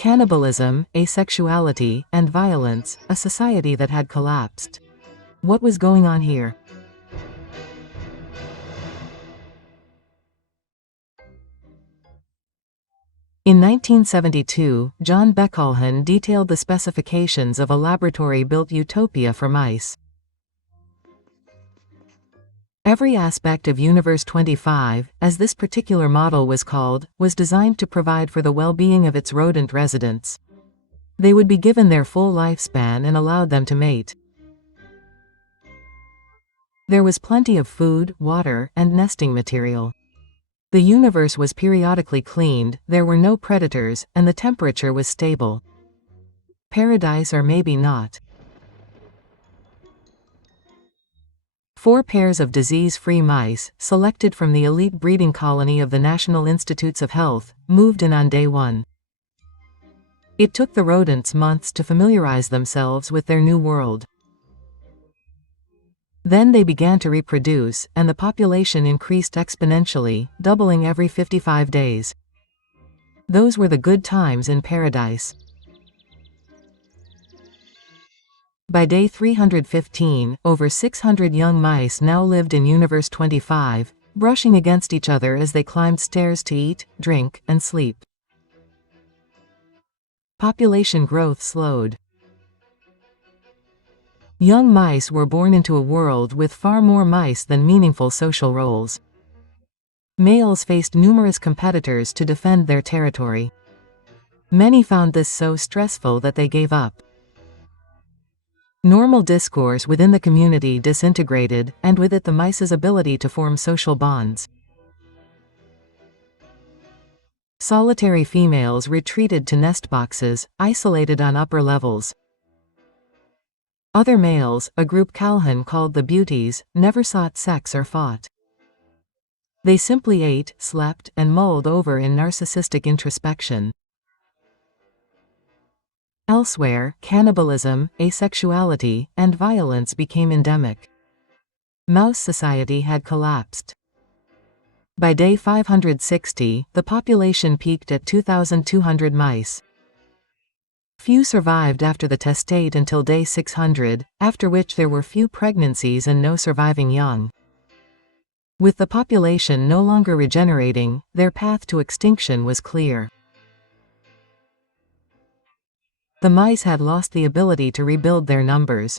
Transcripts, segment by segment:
cannibalism, asexuality, and violence, a society that had collapsed. What was going on here? In 1972, John Beckalhan detailed the specifications of a laboratory-built utopia for mice. Every aspect of Universe 25, as this particular model was called, was designed to provide for the well-being of its rodent residents. They would be given their full lifespan and allowed them to mate. There was plenty of food, water, and nesting material. The universe was periodically cleaned, there were no predators, and the temperature was stable. Paradise or maybe not. 4 pairs of disease-free mice, selected from the elite breeding colony of the National Institutes of Health, moved in on day 1. It took the rodents months to familiarize themselves with their new world. Then they began to reproduce, and the population increased exponentially, doubling every 55 days. Those were the good times in paradise. By day 315, over 600 young mice now lived in Universe 25, brushing against each other as they climbed stairs to eat, drink, and sleep. Population growth slowed. Young mice were born into a world with far more mice than meaningful social roles. Males faced numerous competitors to defend their territory. Many found this so stressful that they gave up. Normal discourse within the community disintegrated, and with it the mice's ability to form social bonds. Solitary females retreated to nest boxes, isolated on upper levels. Other males, a group Calhoun called the beauties, never sought sex or fought. They simply ate, slept, and mulled over in narcissistic introspection. Elsewhere, cannibalism, asexuality, and violence became endemic. Mouse society had collapsed. By day 560, the population peaked at 2,200 mice. Few survived after the testate until day 600, after which there were few pregnancies and no surviving young. With the population no longer regenerating, their path to extinction was clear. The mice had lost the ability to rebuild their numbers.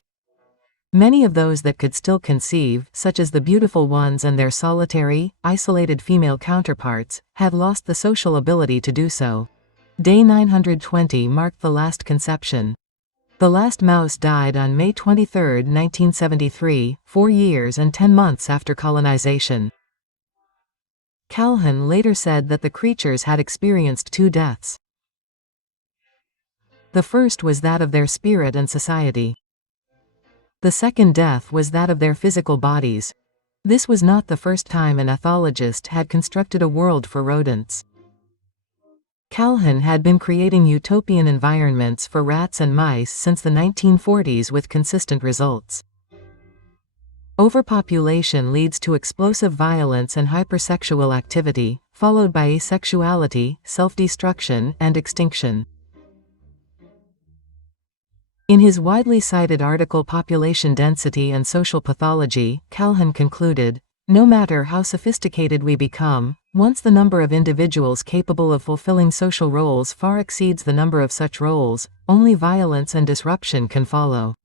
Many of those that could still conceive, such as the beautiful ones and their solitary, isolated female counterparts, had lost the social ability to do so. Day 920 marked the last conception. The last mouse died on May 23, 1973, 4 years and 10 months after colonization. Calhoun later said that the creatures had experienced 2 deaths. The first was that of their spirit and society. The second death was that of their physical bodies. This was not the first time an ethologist had constructed a world for rodents. Calhoun had been creating utopian environments for rats and mice since the 1940s with consistent results. Overpopulation leads to explosive violence and hypersexual activity, followed by asexuality, self-destruction, and extinction. In his widely cited article Population Density and Social Pathology, Calhoun concluded, "No matter how sophisticated we become, once the number of individuals capable of fulfilling social roles far exceeds the number of such roles, only violence and disruption can follow."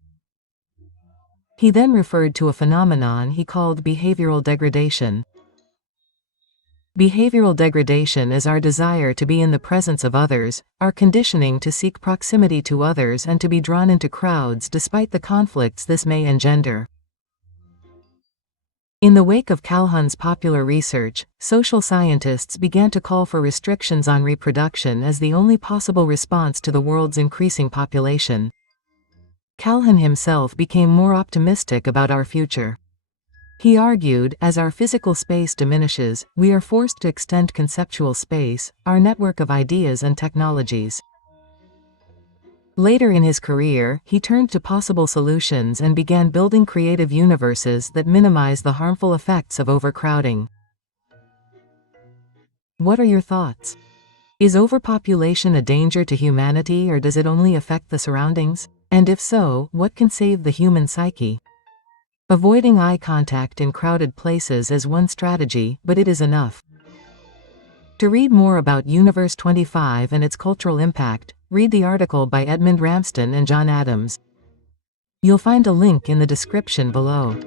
He then referred to a phenomenon he called behavioral degradation. Behavioral degradation is our desire to be in the presence of others, our conditioning to seek proximity to others and to be drawn into crowds despite the conflicts this may engender. In the wake of Calhoun's popular research, social scientists began to call for restrictions on reproduction as the only possible response to the world's increasing population. Calhoun himself became more optimistic about our future. He argued, as our physical space diminishes, we are forced to extend conceptual space, our network of ideas and technologies. Later in his career, he turned to possible solutions and began building creative universes that minimize the harmful effects of overcrowding. What are your thoughts? Is overpopulation a danger to humanity, or does it only affect the surroundings? And if so, what can save the human psyche? Avoiding eye contact in crowded places is one strategy, but it is enough. To read more about Universe 25 and its cultural impact, read the article by Edmund Ramsden and John Adams. You'll find a link in the description below.